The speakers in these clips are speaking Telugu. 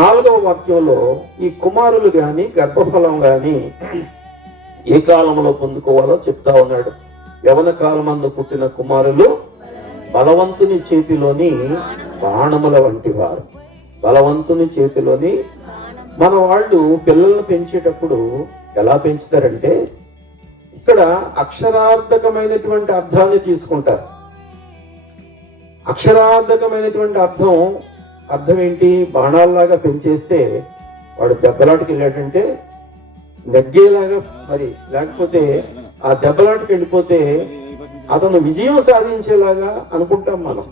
నాలుగవ వాక్యంలో ఈ కుమారులు గాని గర్భఫలం గాని ఏ కాలంలో పొందుకోవాలో చెప్తా ఉన్నాడు. యవన కాలమందు పుట్టిన కుమారులు బలవంతుని చేతిలోని బాణముల వంటి వారు. బలవంతుని చేతిలోని మన వాళ్ళు పిల్లల్ని పెంచేటప్పుడు ఎలా పెంచుతారంటే ఇక్కడ అక్షరార్థకమైనటువంటి అర్థాన్ని తీసుకుంటారు. అక్షరార్థకమైనటువంటి అర్థం అర్థం ఏంటి బాణాల్లాగా పెంచేస్తే వాడు దెబ్బలాటకి వెళ్ళాడంటే నెగ్గేలాగా మరి లేకపోతే ఆ దెబ్బలాటకి వెళ్ళిపోతే అతను విజయం సాధించేలాగా అనుకుంటాం మనం.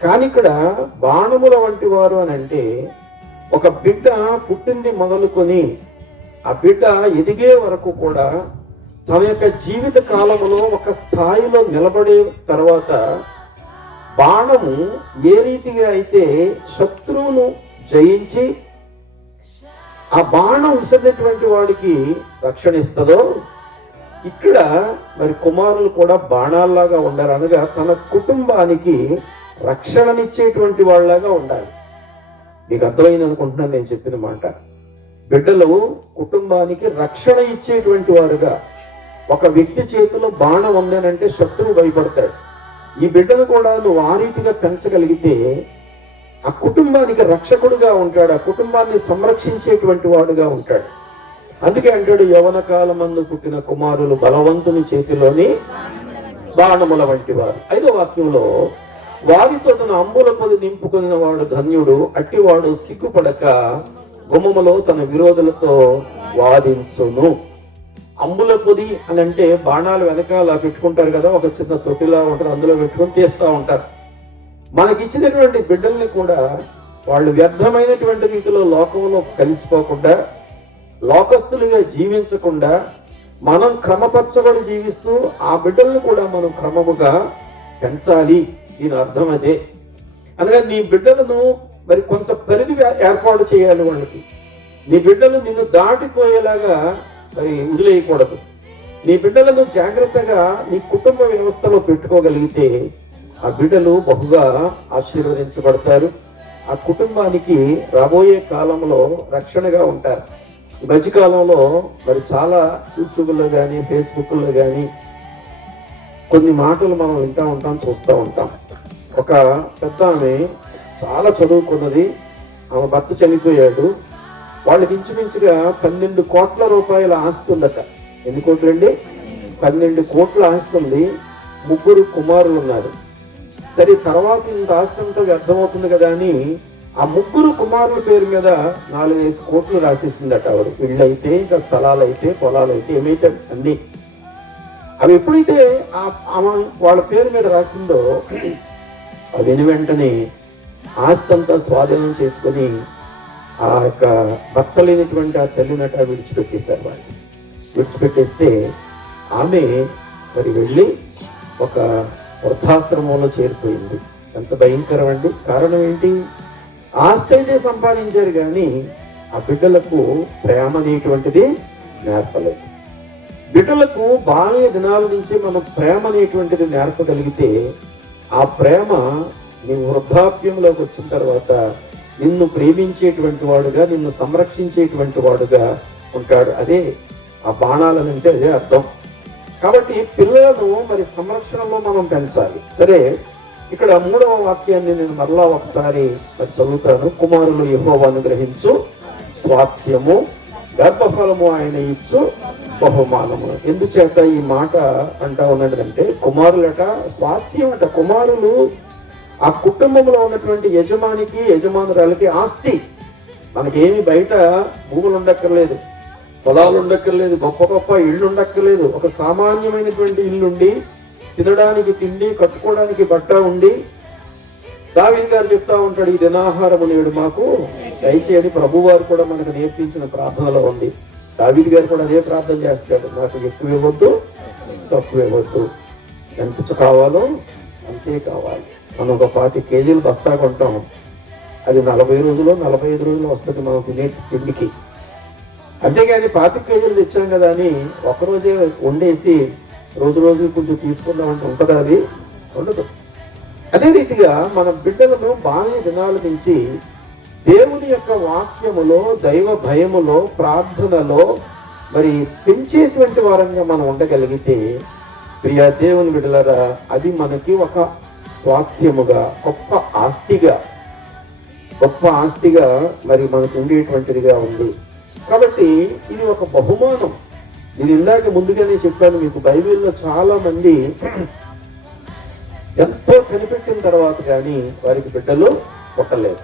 కానీ ఇక్కడ బాణముల వంటి వారు అని అంటే ఒక బిడ్డ పుట్టింది మొదలుకొని ఆ బిడ్డ ఎదిగే వరకు కూడా తన యొక్క జీవిత కాలంలో ఒక స్థాయిలో నిలబడే తర్వాత బాణము ఏ రీతిగా అయితే శత్రువును జయించి ఆ బాణం విసిరినటువంటి వాడికి రక్షణ ఇస్తుందో ఇక్కడ మరి కుమారులు కూడా బాణాల్లాగా ఉండాలి. అనగా తన కుటుంబానికి రక్షణనిచ్చేటువంటి వాళ్ళలాగా ఉండాలి. మీకు అర్థమైంది అనుకుంటున్నాను నేను చెప్పిన మాట. బిడ్డలు కుటుంబానికి రక్షణ ఇచ్చేటువంటి వారుగా ఒక వ్యక్తి చేతిలో బాణం ఉందనంటే శత్రువు భయపడతాడు. ఈ బిడ్డను కూడా నువ్వు ఆ రీతిగా పెంచగలిగితే ఆ కుటుంబానికి రక్షకుడుగా ఉంటాడు ఆ కుటుంబాన్ని సంరక్షించేటువంటి వాడుగా ఉంటాడు. అందుకే అంటాడు యవన కాలమందు పుట్టిన కుమారులు బలవంతుని చేతిలోని బాణముల వంటి వారు. ఐదో వాక్యంలో వారితో తన అంబుల పొది నింపుకున్న వాడు ధన్యుడు అట్టివాడు సిగ్గుపడక గుమ్మములో తన విరోధులతో వాదించును. అంబుల పొది అని అంటే బాణాలు వెనకాల పెట్టుకుంటారు కదా ఒక చిన్న తొట్టిలా ఉంటారు అందులో పెట్టుకొని తీస్తూ ఉంటారు. మనకిచ్చినటువంటి బిడ్డల్ని కూడా వాళ్ళు వ్యర్థమైనటువంటి రీతిలో లోకంలో కలిసిపోకుండా లోకస్తులుగా జీవించకుండా మనం క్రమపరచబడి జీవిస్తూ ఆ బిడ్డలను కూడా మనం క్రమముగా పెంచాలి. దీని అర్థం అదే. అందుకని నీ బిడ్డలను మరి కొంత పరిధి ఏర్పాటు చేయాలి వాళ్ళకి. నీ బిడ్డలు నిన్ను దాటిపోయేలాగా వదిలేయకూడదు నీ బిడ్డలను జాగ్రత్తగా నీ కుటుంబ వ్యవస్థలో పెట్టుకోగలిగితే ఆ బిడ్డలు బహుగా ఆశీర్వదించబడతారు. ఆ కుటుంబానికి రాబోయే కాలంలో రక్షణగా ఉంటారు. మధ్య కాలంలో మరి చాలా యూట్యూబ్లో కానీ ఫేస్బుక్లో కానీ కొన్ని మాటలు మనం వింటూ ఉంటాం చూస్తూ ఉంటాం. ఒక పెద్ద ఆమె చాలా చదువుకున్నది. ఆమె భర్త చనిపోయాడు. వాళ్ళకి ఇంచుమించుగా పన్నెండు కోట్ల రూపాయల ఆస్తి ఉందట ఎన్ని కోట్లండి? పన్నెండు కోట్ల ఆస్తి ఉంది ముగ్గురు కుమారులు ఉన్నారు సరే తర్వాత ఇంత ఆస్తి అంతా వ్యర్థమవుతుంది కదా అని ఆ ముగ్గురు కుమారుల పేరు మీద నాలుగైదు కోట్లు రాసేసిందట ఆవిడ ఇళ్ళైతే ఇంకా స్థలాలు అయితే పొలాలు అయితే ఏమైతే అన్ని. అవి ఎప్పుడైతే ఆ వాళ్ళ పేరు మీద రాసిందో అవి వెంటనే ఆస్తి అంతా స్వాధీనం చేసుకొని ఆ యొక్క భర్త లేనటువంటి ఆ తల్లినట విడిచిపెట్టేశారు వాళ్ళు. విడిచిపెట్టేస్తే ఆమె మరి వెళ్ళి ఒక వృద్ధాశ్రమంలో చేరిపోయింది. ఎంత భయంకరం అండి. కారణం ఏంటి? ఆస్ట్రేలియా అయితే సంపాదించారు కానీ ఆ బిడ్డలకు ప్రేమ అనేటువంటిది నేర్పలేదు. బిడ్డలకు బాల్య దినాల నుంచి మనం ప్రేమ అనేటువంటిది నేర్పగలిగితే ఆ ప్రేమ నీ వృద్ధాప్యంలోకి వచ్చిన తర్వాత నిన్ను ప్రేమించేటువంటి వాడుగా నిన్ను సంరక్షించేటువంటి వాడుగా ఉంటాడు. అదే ఆ బాణాలను అంటే అదే అర్థం. కాబట్టి పిల్లలను మరి సంరక్షణలో మనం పెంచాలి. సరే ఇక్కడ మూడవ వాక్యాన్ని నేను మరలా ఒకసారి చదువుతాను. కుమారులు యహోవాను గ్రహించు స్వాస్యము గర్భఫలము ఆయన ఇచ్చు బహుమానము. ఎందుచేత ఈ మాట అంటా ఉన్నదంటే కుమారులట స్వాస్యం అంట కుమారులు ఆ కుటుంబంలో ఉన్నటువంటి యజమానికి యజమానురాలకి ఆస్తి. మనకేమి బయట భూములు ఉండక్కర్లేదు. పొలాలు ఉండక్కర్లేదు గొప్ప గొప్ప ఇళ్ళు ఉండక్కర్లేదు. ఒక సామాన్యమైనటువంటి ఇల్లుండి తినడానికి తిండి కట్టుకోవడానికి బట్ట ఉండి దావీద్ గారు చెప్తా ఉంటాడు ఈ దినాహారము నేడు మాకు దయచేయని ప్రభువారు కూడా మనకు నేర్పించిన ప్రార్థనలో ఉంది. దావీద్ గారు కూడా అదే ప్రార్థన చేస్తాడు నాకు ఎక్కువ ఇవ్వద్దు తక్కువ ఇవ్వద్దు. ఎంత కావాలో అంతే కావాలి. మనం ఒక పాతి కేజీలు బస్తా కొంటాం అది నలభై రోజులు నలభై ఐదు రోజులు వస్తుంది మనం తినే తిండికి. అంతేగాని పాతిక కేజీలు తెచ్చాం కదా అని ఒకరోజే వండేసి రోజు రోజు కొంచెం తీసుకుందామంటే ఉంటుందా అది? ఉండదు. అదే రీతిగా మన బిడ్డలను బాల్య దినాల నుంచి దేవుని యొక్క వాక్యములో దైవ భయములో ప్రార్థనలో మరి పెంచేటువంటి వారంగా మనం ఉండగలిగితే ప్రియా దేవుని విడలరా అది మనకి ఒక స్వాస్థ్యముగా గొప్ప ఆస్తిగా. గొప్ప ఆస్తిగా మరి మనకు ఉండేటువంటిదిగా ఉంది. కాబట్టి ఇది ఒక బహుమానం. ఇది ఇందాక ముందుగానే చెప్పాను మీకు బైబిల్లో చాలా మంది ఎంతో కనిపెట్టిన తర్వాత కానీ వారికి బిడ్డలు పుట్టలేదు.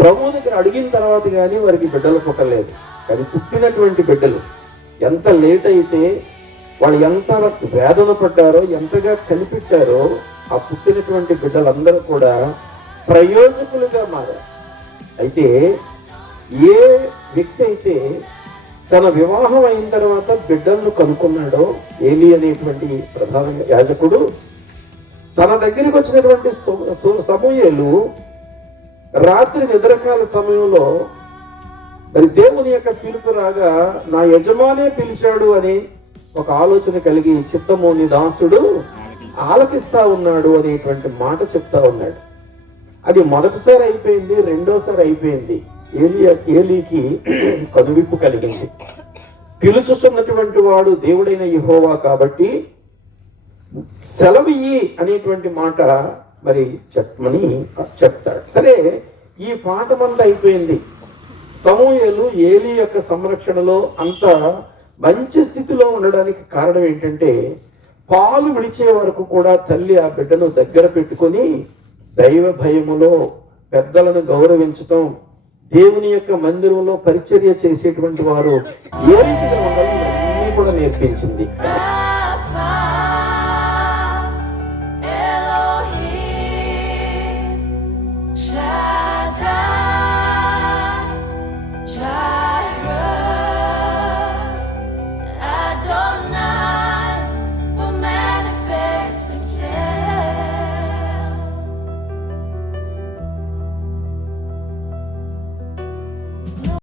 ప్రభు దగ్గర అడిగిన తర్వాత కానీ వారికి బిడ్డలు పుట్టలేదు. కానీ పుట్టినటువంటి బిడ్డలు ఎంత లేట్ అయితే వాళ్ళు ఎంత వేదన పడ్డారో ఎంతగా కనిపెట్టారో ఆ పుట్టినటువంటి బిడ్డలందరూ కూడా ప్రయోజకులుగా మారారు. అయితే ఏ వ్యక్తి అయితే తన వివాహం అయిన తర్వాత బిడ్డలను కనుక్కున్నాడో ఏలి అనేటువంటి ప్రధాన యాజకుడు తన దగ్గరికి వచ్చినటువంటి సు- రాత్రి నిద్రకాల సమయంలో మరి దేవుని యొక్క పిలుపు రాగా నా యజమానే పిలిచాడు అని ఒక ఆలోచన కలిగి చిత్తమోని దాసుడు ఆలకిస్తా ఉన్నాడు అనేటువంటి మాట చెప్తా ఉన్నాడు. అది మొదటిసారి అయిపోయింది రెండోసారి అయిపోయింది. ఏలి ఏలీకి కనువిప్పు కలిగింది. పిలుచుచున్నటువంటి వాడు దేవుడైన యహోవా కాబట్టి సెలవియ్యి అనేటువంటి మాట మరి చెప్పమని చెప్తాడు. సరే ఈ పాఠమంతా అయిపోయింది. సమూహలు ఏలి యొక్క సంరక్షణలో అంత మంచి స్థితిలో ఉండడానికి కారణం ఏంటంటే పాలు విడిచే వరకు కూడా తల్లి ఆ బిడ్డను దగ్గర పెట్టుకొని దైవ భయములో పెద్దలను గౌరవించటం దేవుని యొక్క మందిరంలో పరిచర్య చేసేటువంటి వారు ఏ రీతిగా ఉండాలి అన్నీ కూడా నేర్పించింది.